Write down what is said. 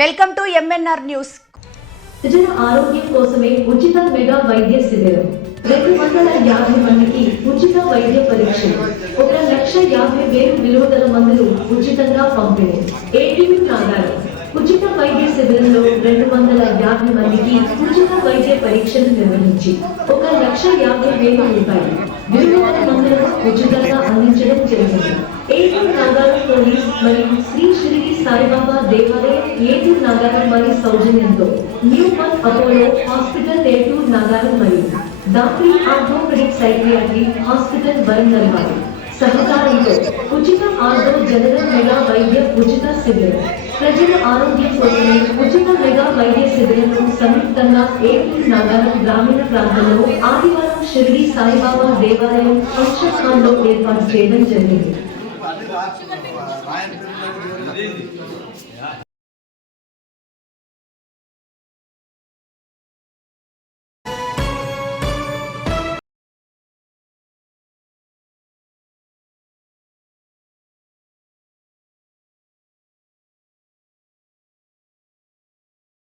Welcome to MNR news ప్రజల ఆరోగ్యం కోసమే ఉచిత మెగా వైద్య శిబిరం. రెండు వందల యాభై మందికి ఉచిత వైద్య పరీక్ష. ఒక లక్ష యాభై వేలు విలువ గల మందులు ఉచితంగా పంపిణీ. ఏటీఎం కాగాలి ఉచిత వైద్య శిబిరంలో రెండు వందల యాభై మందికి ఉచిత వైద్య పరీక్షలు నిర్వహించి ఒక లక్ష యాభై వేల రూపాయలు విలువ మందులను ఉచితంగా అందించడం జరిగింది. ఏటీఎం నాగారం పోలీస్ మరియు శ్రీ శ్రీ సాయిబాబా దేవాలయం ఏటూరు నాగారం వారి సౌజన్యంతో new one Apollo hospital Eturu Nagaram మరియు doctor orthopaedic psychiatry hospital Warangal వారి. సహకారంతో ఉచిత ఆర్థో జనరల్ మెగా వైద్య ఉచిత శిబిరం. ప్రజల ఆరోగ్యం కోసమే ఉచిత మెగా వైద్య శిబిరంను సంయుక్తంగా ఏపీ నాగారం గ్రామీణ ప్రాంతంలో ఆదివారం షిరిడి సాయిబాబా దేవాలయం ఫంక్షన్ హాల్లో ఏర్పాటు చేయడం జరిగింది. రాయన